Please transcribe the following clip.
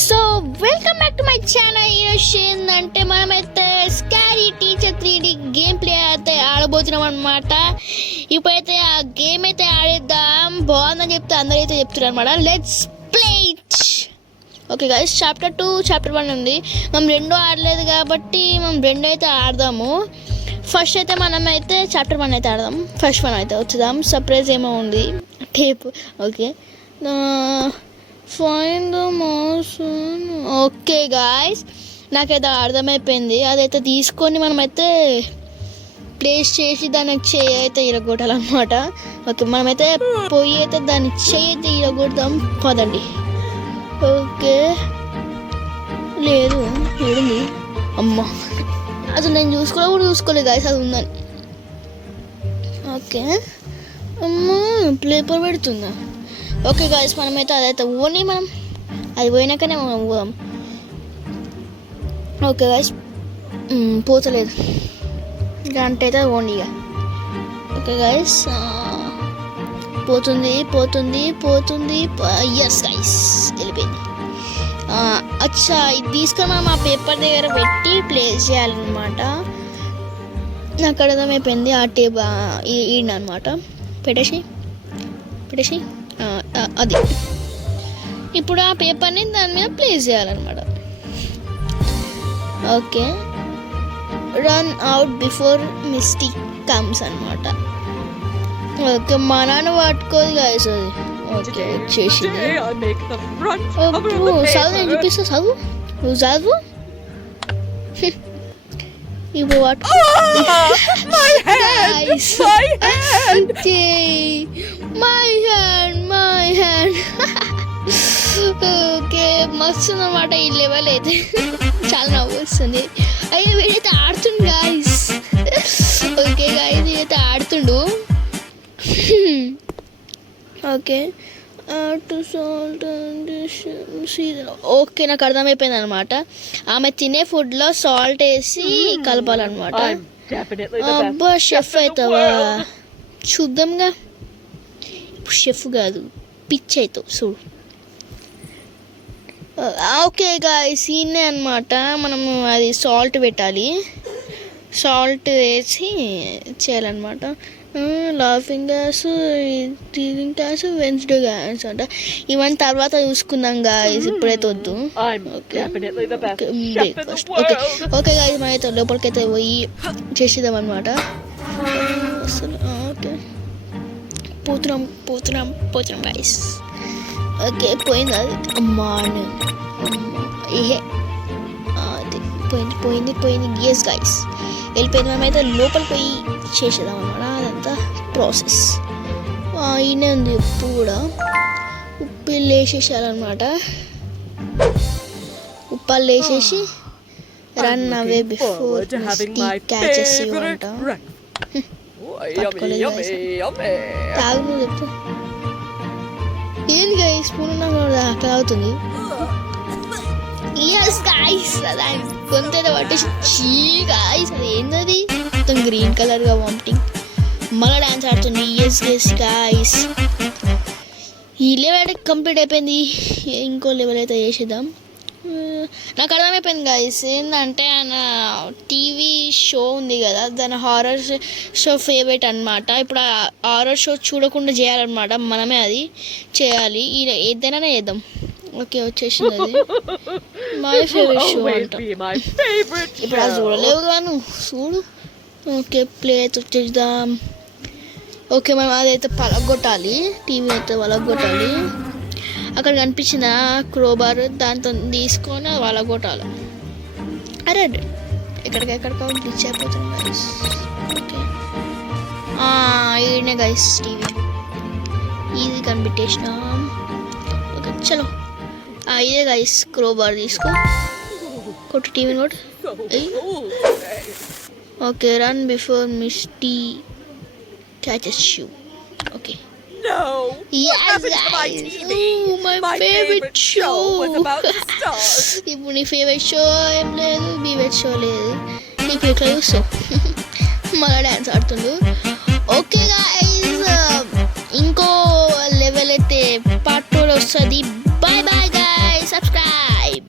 So welcome back to my channel. ఈరోజు ఏంటంటే మనమైతే scary teacher 3D game play అయితే ఆడబోతున్నాం అనమాట. ఇప్పుడైతే ఆ గేమ్ అయితే ఆడేద్దాం. బాగుందని చెప్తే అందరైతే చెప్తున్నారు అనమాట. Let's play it. Okay guys, chapter 2 chapter 1 ఉంది. మనం రెండో ఆడలేదు కాబట్టి మనం రెండో అయితే ఆడదాము. ఫస్ట్ అయితే మనమైతే చాప్టర్ 1 అయితే ఆడదాం. ఫస్ట్ 1 అయితే వచ్చేద్దాం. సర్ప్రైజ్ ఏమో ఉంది tape. Okay, find the mouse. Okay guys, నాకైతే అర్థమైపోయింది. అదైతే తీసుకొని మనమైతే ప్లేస్ చేసి దానికి చేయి అయితే ఇరగొట్టాలన్నమాట. ఓకే, మనమైతే పొయ్యి అయితే దాన్ని చేయి అయితే ఇరగొడదాం పదండి. ఓకే, లేదు ఏడుంది అమ్మ, అసలు నేను చూసుకోలేదు గాయస్ అది ఉందని. ఓకే అమ్మ, పేపర్ పెడుతుందా? ఓకే గాయస్, మనమైతే అదైతే ఓన్లీ మనం అది పోయినాకనే మనం పోదాం. ఓకే గాయస్, పోతలేదు దాంట్లో అయితే ఓన్లీ ఇక. ఓకే గాయస్, పోతుంది. ఎస్ గాయస్, వెళ్ళిపోయింది. అచ్చా, ఇది తీసుకొని మనం ఆ పేపర్ దగ్గర పెట్టి ప్లేస్ చేయాలన్నమాట. నాకు అర్థమైపోయింది. ఆ టేబ్ ఈయనమాట పెట్టేసి అది ఇప్పుడు ఆ పేపర్ని దాని మీద ప్లేస్ చేయాలన్నమాట. Okay, run out before mistake comes అనమాట. ఓకే, మా నాన్న పట్టుకోదు గాయస్ అది. ఓకే, వచ్చేసింది. చదువు, నేను చూపిస్తా. చదువు, నువ్వు చదువు. ఇప్పుడు మై హ్యాండ్. ఓకే, మస్తు అనమాట ఈ లెవెల్ అయితే. చాలా నవ్వు వస్తుంది. అయ్యో, వీడైతే ఆడుతుండు గాయస్. ఓకే గాయస్, వీడైతే ఆడుతుండు. ఓకే, ఓకే, నాకు అర్థమైపోయింది అనమాట. ఆమె తినే ఫుడ్లో సాల్ట్ వేసి కలపాలన్నమాట. అబ్బా, షెఫ్ అవుతావా? చూద్దాంగా. ఇప్పుడు షెఫ్ కాదు, పిచ్ అవుతావు చూడు. ఓకే గాయ్స్, ఈయనే అనమాట. మనము అది సాల్ట్ పెట్టాలి. సాల్ట్ వేసి చేయాలన్నమాట. Laughing gas, teasing gas, Wednesday gas అంట. ఇవన్నీ తర్వాత చూసుకుందాం గాయస్, ఇప్పుడైతే వద్దు. బ్రేక్ఫాస్ట్. ఓకే గాయస్, మనైతే లోపలికైతే పోయి చేసేద్దాం అనమాట. అసలు ఓకే, పోతున్నాం గాయస్. ఓకే, పోయింది అది. అమ్మా, ఏహే, అది పోయింది. ఎస్ గాయస్, వెళ్ళిపోయింది. మనమైతే లోపలికి పోయి చేసేద్దాం అనమాట. అదంతా ప్రాసెస్. ఈయనే ఉంది ఉప్పు కూడా. ఉప్పు వేసేసాలన్నమాట. ఉప్పాలు వేసేసి run away before mistake catches ఇవ్వంట. తాగు, నువ్వు చెప్పు. ఏంది గాయస్, స్పూన్ ఉన్నా కూడా అట్లా అవుతుంది. ఎస్ గాయస్, కొంత పట్టేసి చీ గాయస్, అది ఏంటది మొత్తం గ్రీన్ కలర్గా వామిటింగ్. మళ్ళీ డ్యాన్స్ ఆడుతుంది. ఎస్ గాయస్, ఈ లెవెల్ కంప్లీట్ అయిపోయింది. ఇంకో లెవెల్ అయితే చేసేద్దాం. నాకు అర్థమైపోయింది గాయస్, ఏంటంటే ఆయన టీవీ షో ఉంది కదా, దాని హారర్ షో ఫేవరెట్ అనమాట. ఇప్పుడు ఆ హారర్ షో చూడకుండా చేయాలన్నమాట. మనమే అది చేయాలి. ఏదైనా చేద్దాం. ఓకే, వచ్చేసింది అది. మై ఫేవరెట్ షో అంట. ఇప్పుడు అది చూడలేవు గాను, చూడు. ఓకే, ప్లే అయితే వచ్చేద్దాం. ఓకే, మనం అదైతే పలగొట్టాలి. టీవీ అయితే పలగొట్టాలి. అక్కడ కనిపించిన క్రోబార్ దాంతో తీసుకొని అది పలగొట్టాలి. అరే, ఎక్కడికెక్కడికో గ్లిచ్ అయిపోతుంది గైస్. ఓకే, ఈయనే గైస్ టీవీ. ఈజీ కనిపెట్టేసిన. ఓకే, చలో. ఇదే గైస్, క్రోబార్ తీసుకో, కొట్టు టీవీని కొట్టు. Okay, run before mistake catches you. Okay. No. Yes, guys. Oh, my favorite show. ఇప్పుడు నీ ఫేవరెట్ షో ఏం లేదు, ఫేవరెట్ షో లేదు, నీకు ఇట్లా చూస్తావు. మళ్ళీ డ్యాన్స్ ఆడుతుండు. ఓకే గాయస్, ఇంకో లెవెల్ అయితే పార్ట్ 2 వస్తుంది.